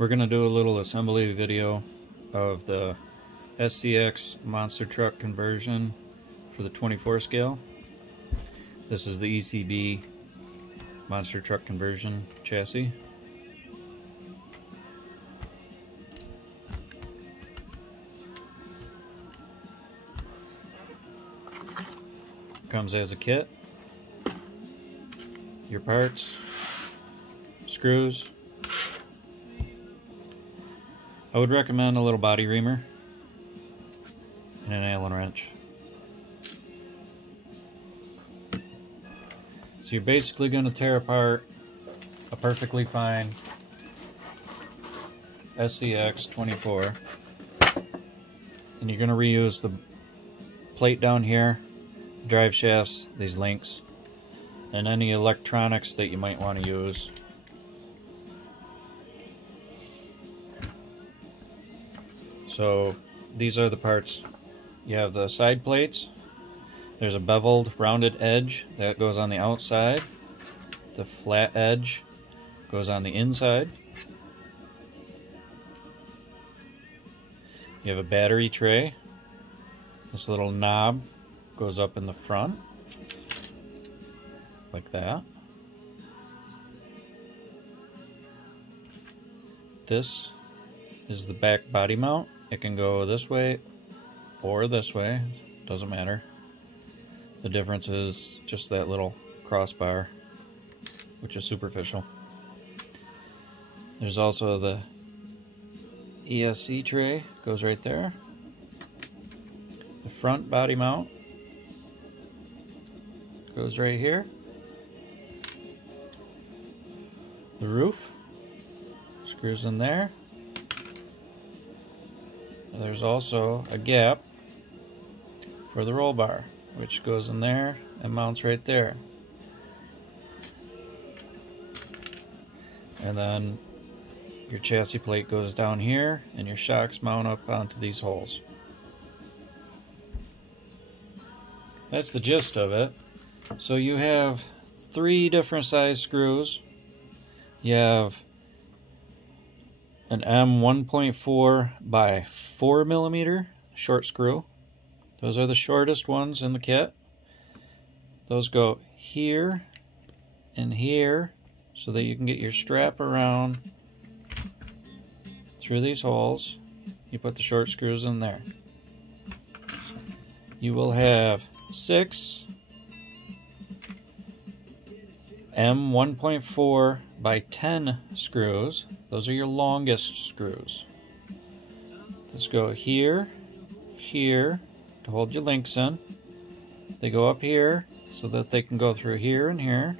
We're going to do a little assembly video of the SCX monster truck conversion for the 24 scale. This is the ECB monster truck conversion chassis. Comes as a kit, your parts, screws. I would recommend a little body reamer and an Allen wrench. So you're basically going to tear apart a perfectly fine SCX24, and you're going to reuse the plate down here, the drive shafts, these links, and any electronics that you might want to use. So these are the parts. You have the side plates. There's a beveled rounded edge that goes on the outside. The flat edge goes on the inside. You have a battery tray. This little knob goes up in the front like that. This is the back body mount. It can go this way or this way, doesn't matter. The difference is just that little crossbar, which is superficial. There's also the ESC tray, goes right there. The front body mount goes right here. The roof screws in there. There's also a gap for the roll bar, which goes in there and mounts right there. And then your chassis plate goes down here and your shocks mount up onto these holes. That's the gist of it. So you have 3 different size screws. You have an M1.4 by 4 millimeter short screw. Those are the shortest ones in the kit. Those go here and here so that you can get your strap around through these holes. You put the short screws in there. You will have 6 M1.4 by 10 screws. Those are your longest screws. Let's go here, here to hold your links in. They go up here so that they can go through here and here.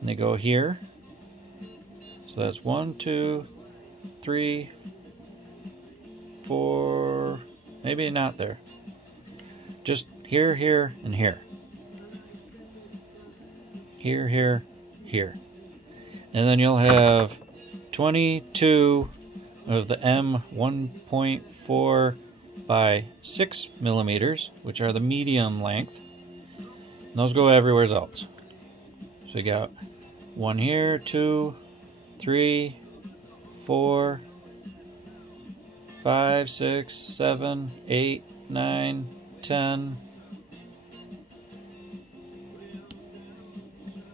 And they go here. So that's 1, 2, 3, 4, maybe not there. Just here, here, and here. Here, here, here. And then you'll have 22 of the M1.4 by 6 millimeters, which are the medium length. And those go everywhere else. So you got 1 here, 2, 3, 4, 5, 6, 7, 8, 9, 10,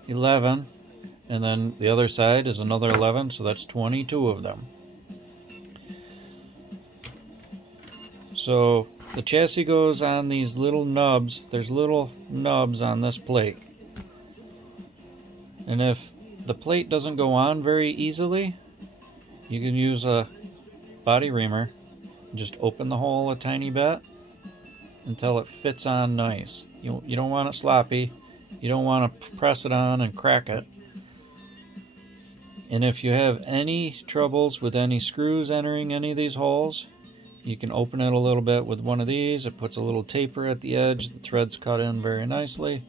11, and then the other side is another 11, so that's 22 of them. So the chassis goes on these little nubs. There's little nubs on this plate, and if the plate doesn't go on very easily, you can use a body reamer and just open the hole a tiny bit until it fits on nice. You don't want it sloppy. You don't want to press it on and crack it. And if you have any troubles with any screws entering any of these holes, you can open it a little bit with one of these. It puts a little taper at the edge. The threads cut in very nicely.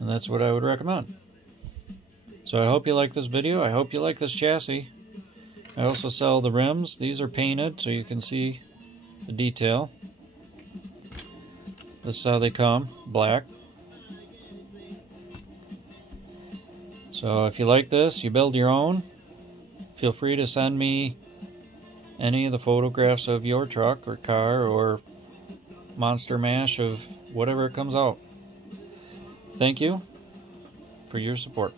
And that's what I would recommend. So I hope you like this video. I hope you like this chassis. I also sell the rims. These are painted so you can see the detail. This is how they come, black. So if you like this, you build your own. Feel free to send me any of the photographs of your truck or car or monster mash of whatever it comes out. Thank you for your support.